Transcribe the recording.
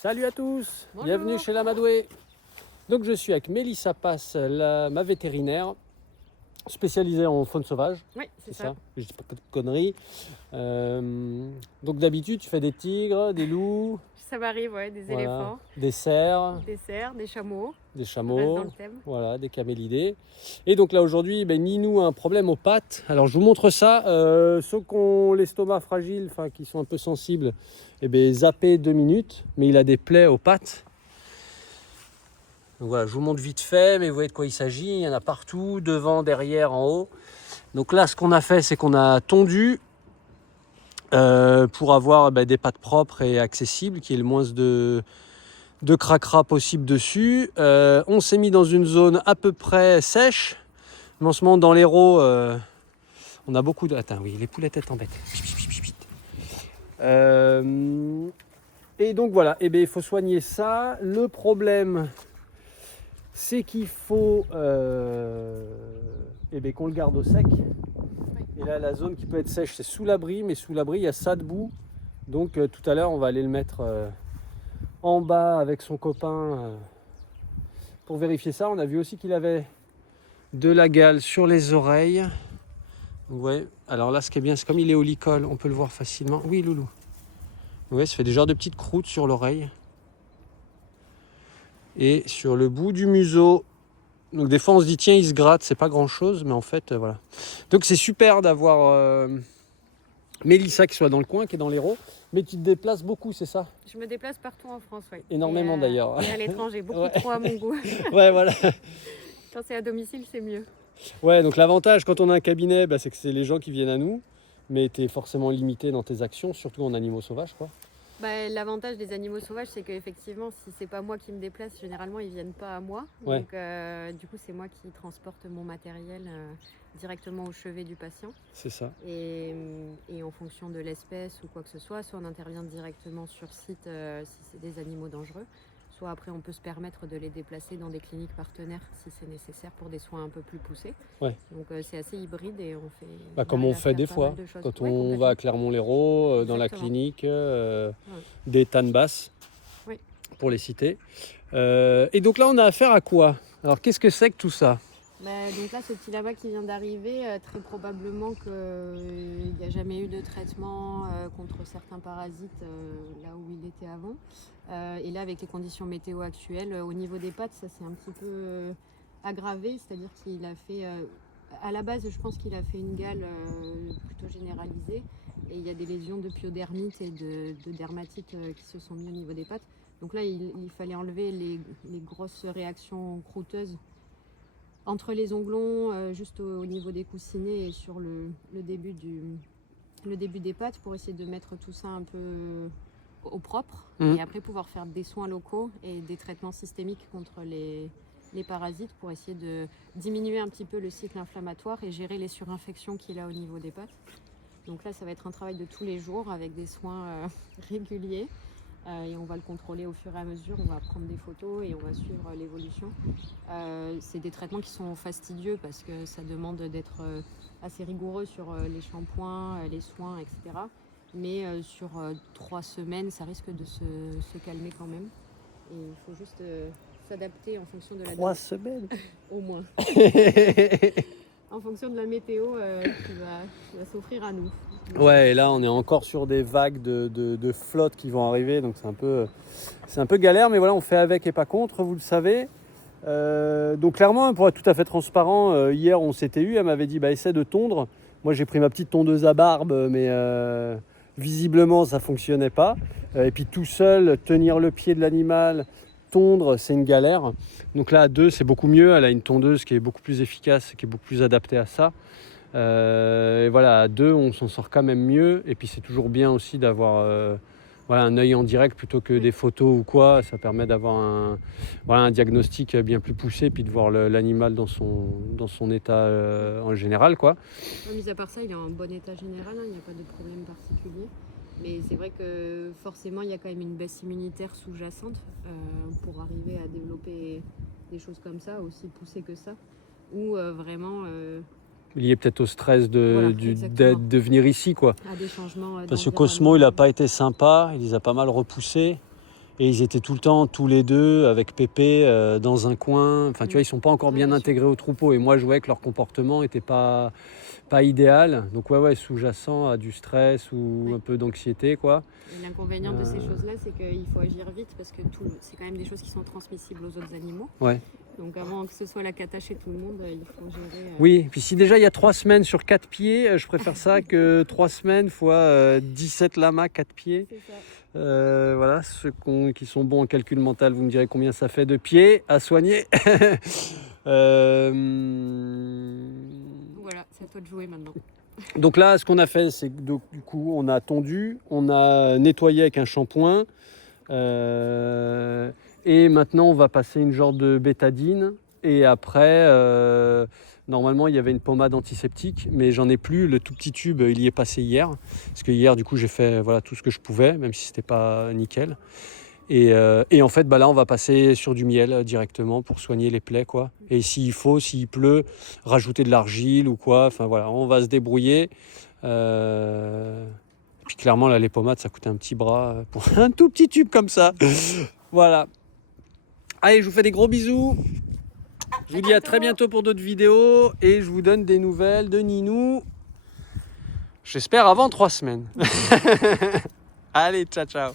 Salut à tous, Bonjour. bienvenue chez l'Amadoué. Donc je suis avec Mélissa Passe, ma vétérinaire, spécialisée en faune sauvage. Oui, c'est ça. Je dis pas de conneries. Donc d'habitude tu fais des tigres, des loups, Ça m'arrive, ouais, des voilà, éléphants, des cerfs, des cerfs, des chameaux. des On reste chameaux, dans le thème. voilà, des camélidés. Et donc là aujourd'hui, Ninou a un problème aux pattes. Alors je vous montre ça. Ceux qui ont l'estomac fragile, enfin qui sont un peu sensibles, zappez 2 minutes. Mais il a des plaies aux pattes. Donc voilà, je vous montre vite fait, mais vous voyez de quoi il s'agit. Il y en a partout, devant, derrière, en haut. Donc là, ce qu'on a fait, c'est qu'on a tondu pour avoir des pattes propres et accessibles, qu'il y ait le moins de cracra possible dessus. On s'est mis dans une zone à peu près sèche. Mais en ce moment, dans l'Hérault, on a beaucoup de... Attends, oui, les poulettes elles t'embêtent. Et donc voilà, il faut soigner ça. Le problème, c'est qu'il faut qu'on le garde au sec. Et là, la zone qui peut être sèche, c'est sous l'abri, mais sous l'abri, il y a ça debout. Donc tout à l'heure, on va aller le mettre en bas avec son copain pour vérifier ça. On a vu aussi qu'il avait de la gale sur les oreilles. Ouais. Alors là, ce qui est bien, c'est comme il est au licol, on peut le voir facilement. Oui, loulou. Ouais, ça fait des genres de petites croûtes sur l'oreille. Et sur le bout du museau. Donc des fois on se dit tiens il se gratte, c'est pas grand chose, mais en fait voilà. Donc c'est super d'avoir Mélissa qui soit dans le coin, qui est dans l'Hérault, mais tu te déplaces beaucoup, c'est ça? Je me déplace partout en France, oui. Énormément d'ailleurs. Et à l'étranger, beaucoup Ouais. trop à mon goût. Ouais voilà. Quand c'est à domicile, c'est mieux. Ouais, donc l'avantage quand on a un cabinet, c'est que c'est les gens qui viennent à nous, mais tu es forcément limité dans tes actions, surtout en animaux sauvages quoi. L'avantage des animaux sauvages, c'est qu'effectivement, si c'est pas moi qui me déplace, généralement, ils viennent pas à moi. Ouais. Donc, du coup, c'est moi qui transporte mon matériel directement au chevet du patient. C'est ça. Et en fonction de l'espèce ou quoi que ce soit on intervient directement sur site si c'est des animaux dangereux. Soit après, on peut se permettre de les déplacer dans des cliniques partenaires si c'est nécessaire pour des soins un peu plus poussés. Ouais. Donc c'est assez hybride et on fait... Comme on fait des fois, quand on va à Clermont-Lérault, dans la clinique, des Tannes-Basses, pour les citer. Et donc là, on a affaire à quoi? Alors, qu'est-ce que c'est que tout ça? Donc là, ce petit là-bas qui vient d'arriver, très probablement qu'il n'y a jamais eu de traitement contre certains parasites là où il était avant. Et là, avec les conditions météo actuelles, au niveau des pattes, ça s'est un petit peu aggravé, c'est-à-dire qu'il a fait... à la base, je pense qu'il a fait une gale plutôt généralisée et il y a des lésions de pyodermite et de dermatite qui se sont mises au niveau des pattes. Donc là, il fallait enlever les grosses réactions croûteuses entre les onglons, juste au niveau des coussinets et sur le début des pattes pour essayer de mettre tout ça un peu au propre et après pouvoir faire des soins locaux et des traitements systémiques contre les parasites pour essayer de diminuer un petit peu le cycle inflammatoire et gérer les surinfections qu'il a au niveau des pattes. Donc là, ça va être un travail de tous les jours avec des soins réguliers. Et on va le contrôler au fur et à mesure, on va prendre des photos et on va suivre l'évolution. C'est des traitements qui sont fastidieux parce que ça demande d'être assez rigoureux sur les shampoings, les soins, etc. Mais sur 3 semaines, ça risque de se calmer quand même. Et il faut juste s'adapter en fonction de la... 3 semaines Au moins. En fonction de la météo qui va s'offrir à nous. Ouais, et là on est encore sur des vagues de flotte qui vont arriver, donc c'est un peu galère, mais voilà, on fait avec et pas contre, vous le savez. Donc clairement, pour être tout à fait transparent, hier on s'était eu, elle m'avait dit essaie de tondre. Moi j'ai pris ma petite tondeuse à barbe, mais visiblement ça fonctionnait pas. Et puis tout seul, tenir le pied de l'animal, tondre, c'est une galère. Donc là à 2 c'est beaucoup mieux, elle a une tondeuse qui est beaucoup plus efficace, qui est beaucoup plus adaptée à ça. Et voilà, à 2 on s'en sort quand même mieux, et puis c'est toujours bien aussi d'avoir un œil en direct plutôt que des photos ou quoi. Ça permet d'avoir un diagnostic bien plus poussé, puis de voir l'animal dans son état en général quoi. Mis à part ça, il est en bon état général, il n'y a pas de problème particulier. Mais c'est vrai que forcément, il y a quand même une baisse immunitaire sous-jacente pour arriver à développer des choses comme ça, aussi poussées que ça. Ou vraiment... lié peut-être au stress de venir ici quoi. À des changements parce que Cosmo il n'a pas été sympa, il les a pas mal repoussés Et ils étaient tout le temps, tous les deux, avec Pépé, dans un coin. Enfin, tu vois, ils sont pas encore bien Bien sûr. intégrés au troupeau. Et moi, je voyais que leur comportement était pas idéal. Donc, ouais, sous-jacent à du stress ou un peu d'anxiété, quoi. Et l'inconvénient de ces choses-là, c'est qu'il faut agir vite parce que c'est quand même des choses qui sont transmissibles aux autres animaux. Ouais. Donc avant que ce soit la cata chez tout le monde, il faut gérer. Oui, puis si déjà il y a 3 semaines sur 4 pieds, je préfère ça que 3 semaines fois 17 lamas 4 pieds. C'est ça. Voilà, ceux qui sont bons en calcul mental, vous me direz combien ça fait de pieds à soigner. Voilà, c'est à toi de jouer maintenant. Donc là, ce qu'on a fait, c'est que du coup, on a tondu, on a nettoyé avec un shampoing. Et maintenant, on va passer une genre de bétadine. Et après, normalement, il y avait une pommade antiseptique, mais j'en ai plus. Le tout petit tube, il y est passé hier. Parce que hier, du coup, j'ai fait tout ce que je pouvais, même si c'était pas nickel. Et en fait, là, on va passer sur du miel directement pour soigner les plaies, quoi. Et s'il pleut, rajouter de l'argile ou quoi. Enfin voilà, on va se débrouiller. Puis clairement, là, les pommades, ça coûtait un petit bras pour un tout petit tube comme ça. Voilà. Allez, je vous fais des gros bisous. Je vous dis à très bientôt pour d'autres vidéos. Et je vous donne des nouvelles de Ninou. J'espère avant 3 semaines. Allez, ciao, ciao.